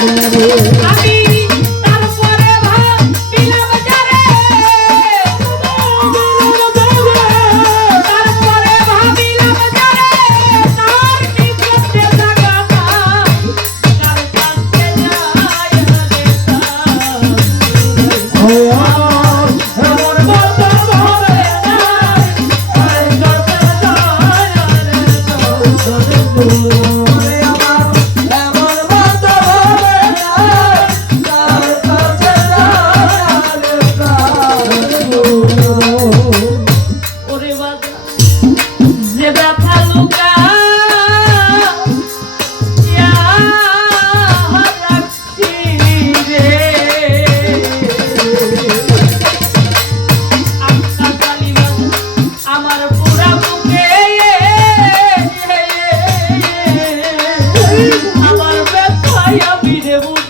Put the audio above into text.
ঘরে। derrubar.